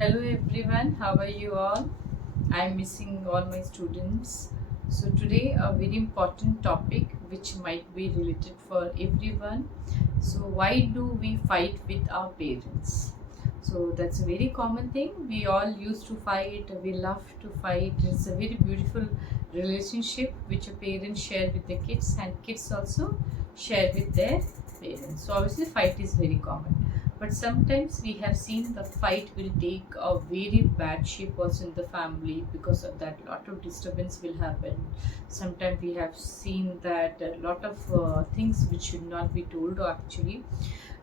Hello everyone, how are you all? I'm missing all my students. So today a very important topic which might be related for everyone. So why do we fight with our parents? So that's a very common thing. We all used to fight, we love to fight. It's a very beautiful relationship which a parent share with the kids and kids also share with their parents. So obviously fight is very common, but sometimes we have seen the fight will take a very bad shape also in the family. Because of that, lot of disturbance will happen. Sometimes we have seen that a lot of things which should not be told, or actually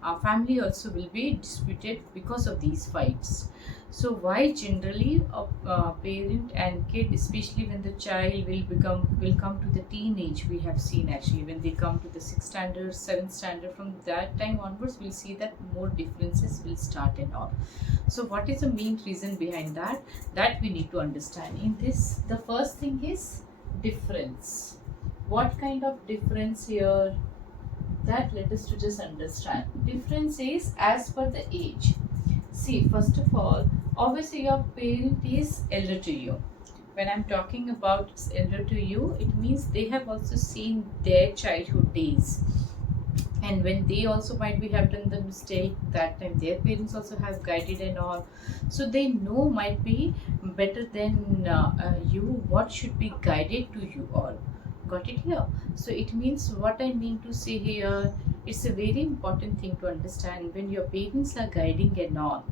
our family also will be disputed because of these fights. So why generally a parent and kid, especially when the child will come to the teenage, we have seen actually when they come to the 6th standard, 7th standard, from that time onwards we'll see that more differences will start and all. So what is the main reason behind that? That we need to understand in this. The first thing is difference. What kind of difference here? That let us to just understand. Difference is as per the age. See, first of all, obviously your parent is elder to you. When I'm talking about elder to you, it means they have also seen their childhood days, and when they also might be have done the mistake, that time their parents also have guided and all. So they know might be better than you what should be guided to you all. Got it here? So it means, what I mean to say here, it's a very important thing to understand. When your parents are guiding and all,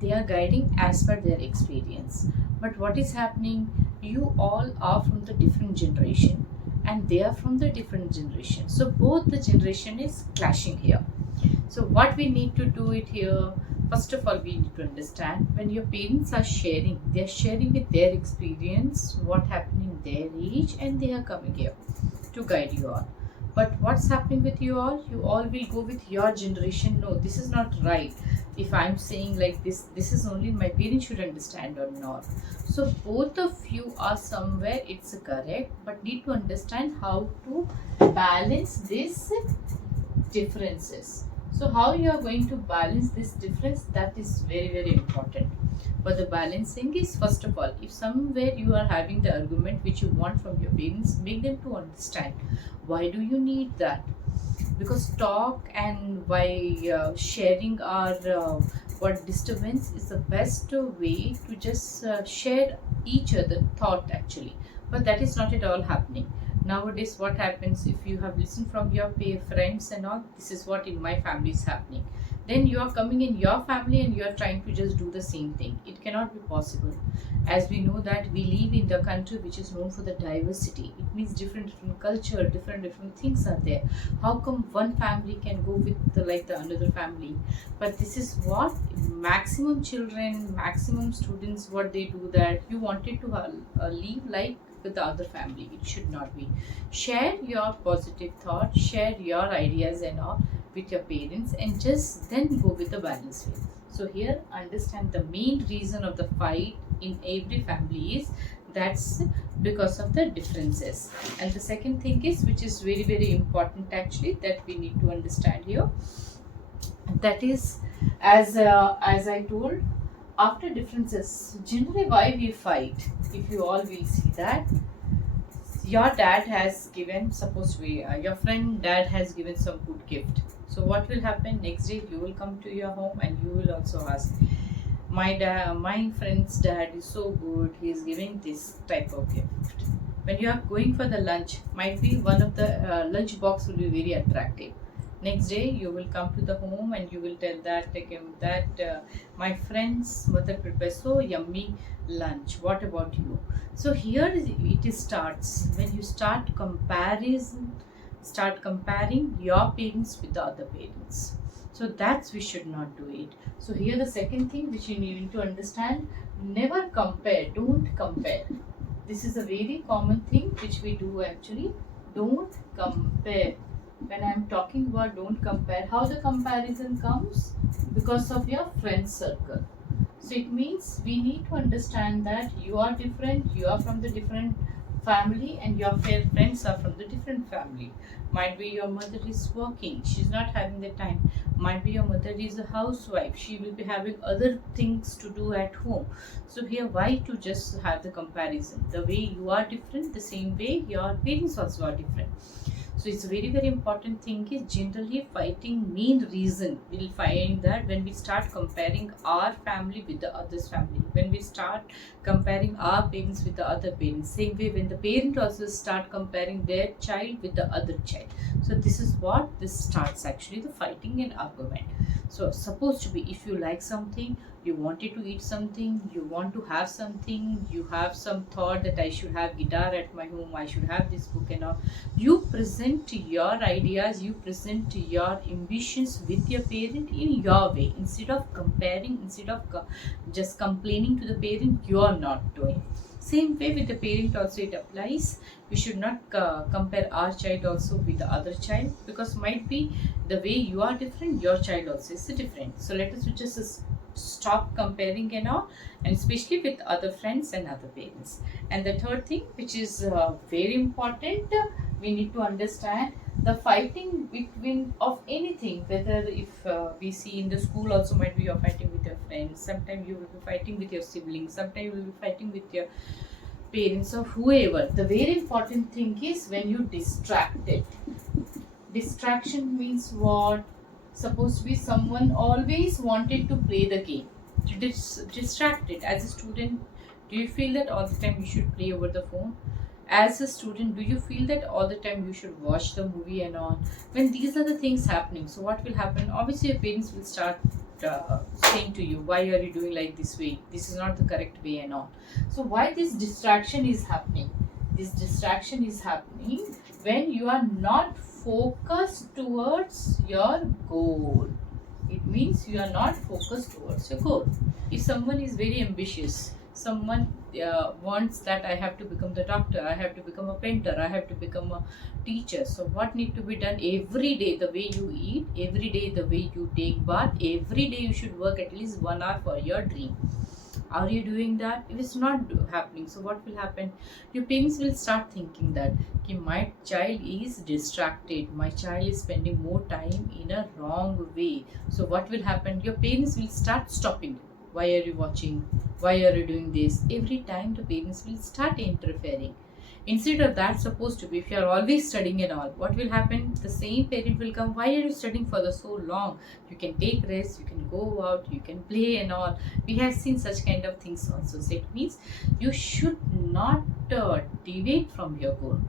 they are guiding as per their experience. But what is happening, you all are from the different generation and they are from the different generation, so both the generation is clashing here. So what we need to do it here, first of all we need to understand, when your parents are sharing, they are sharing with their experience what happened in their age, and they are coming here to guide you all. But what's happening with you all, you all will go with your generation. No, this is not right. If I'm saying like this is only my parents should understand or not. So both of you are somewhere it's correct, but need to understand how to balance these differences. So how you are going to balance this difference, that is very important. But the balancing is, first of all, if somewhere you are having the argument which you want from your parents, make them to understand why do you need that. Because talk and by sharing our what disturbance is the best way to just share each other thought actually. But that is not at all happening nowadays. What happens, if you have listened from your friends and all, this is what in my family is happening, then you are coming in your family and you are trying to just do the same thing. It cannot be possible. As we know that we live in the country which is known for the diversity, it means different culture, different things are there. How come one family can go with the another family? But this is what maximum children, maximum students, what they do, that you wanted to live like with the other family. It should not be. Share your positive thoughts, share your ideas and all with your parents, and just then go with the balanced way. So here understand the main reason of the fight in every family is, that's because of the differences. And the second thing is, which is very important actually, that we need to understand here, that is, as I told, after differences, generally why we fight, if you all will see that your dad has given, suppose we your friend dad has given some good gift. So what will happen, next day you will come to your home and you will also ask, my friend's dad is so good, he is giving this type of gift. When you are going for the lunch, might be one of the lunch box will be very attractive. Next day you will come to the home and you will tell that, take him that my friend's mother prepares so yummy lunch, what about you? So here it starts, when you start comparing your parents with the other parents. So that's, we should not do it. So here the second thing which you need to understand, never compare, don't compare. This is a very common thing which we do actually. Don't compare. When I'm talking about don't compare, how the comparison comes? Because of your friend circle. So it means we need to understand that you are different, you are from the different family and your friends are from the different family. Might be your mother is working, she's not having the time. Might be your mother is a housewife, she will be having other things to do at home. So here, why to just have the comparison? The way you are different, the same way your parents also are different. So it's a very important thing is generally fighting main reason. We'll find that when we start comparing our family with the other's family, when we start comparing our parents with the other parents, same way when the parent also start comparing their child with the other child. So this is what this starts, actually the fighting and argument. So supposed to be, if you like something, you wanted to eat something, you want to have something, you have some thought that I should have guitar at my home, I should have this book and all. You present your ideas, you present your ambitions with your parent in your way, instead of comparing, instead of just complaining to the parent. You are not doing same way with the parent also it applies. We should not compare our child also with the other child, because might be the way you are different, your child also is different. So let us just stop comparing and all, and especially with other friends and other parents. And the third thing, which is very important, we need to understand the fighting between of anything, whether if we see in the school also, might be you're fighting with your friends, sometimes you will be fighting with your siblings, sometimes you will be fighting with your parents or whoever. The very important thing is when you distract it. Distraction means what? Supposed to be someone always wanted to play the game, distracted. As a student, do you feel that all the time you should play over the phone? As a student, do you feel that all the time you should watch the movie and all? When these are the things happening, so what will happen? Obviously your parents will start saying to you, why are you doing like this way, this is not the correct way and all. So why this distraction is happening? This distraction is happening when you are not focused towards your goal. It means you are not focused towards your goal. If someone is very ambitious, someone wants that I have to become the doctor, I have to become a painter, I have to become a teacher. So what need to be done? Every day the way you eat, every day the way you take bath, every day you should work at least 1 hour for your dream. Are you doing that? If it's not happening, so what will happen? Your parents will start thinking that, okay, my child is distracted, my child is spending more time in a wrong way. So what will happen? Your parents will start stopping. Why are you watching? Why are you doing this? Every time the parents will start interfering. Instead of that, supposed to be, if you are always studying and all, what will happen? The same parent will come, why are you studying for the so long? You can take rest, you can go out, you can play and all. We have seen such kind of things also. So it means you should not deviate from your goal.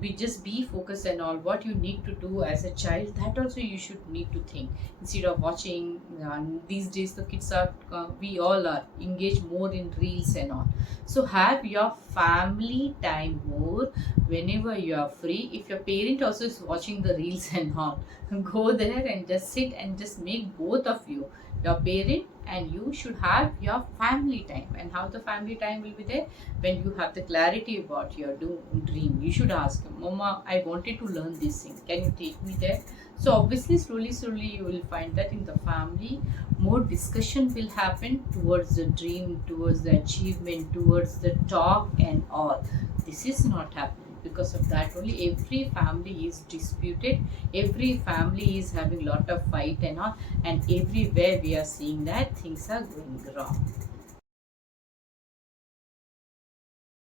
We just be focused and all. What you need to do as a child, that also you should need to think, instead of watching. These days the kids are we all are engaged more in reels and all. So have your family time more whenever you are free. If your parent also is watching the reels and all, go there and just sit and just make both of you, your parent and you, should have your family time. And how the family time will be there? When you have the clarity about your dream, you should ask, mama, I wanted to learn this thing, can you take me there? So obviously slowly you will find that in the family more discussion will happen towards the dream, towards the achievement, towards the talk and all. This is not happening. Because of that only every family is disputed, every family is having lot of fight and all, and everywhere we are seeing that things are going wrong.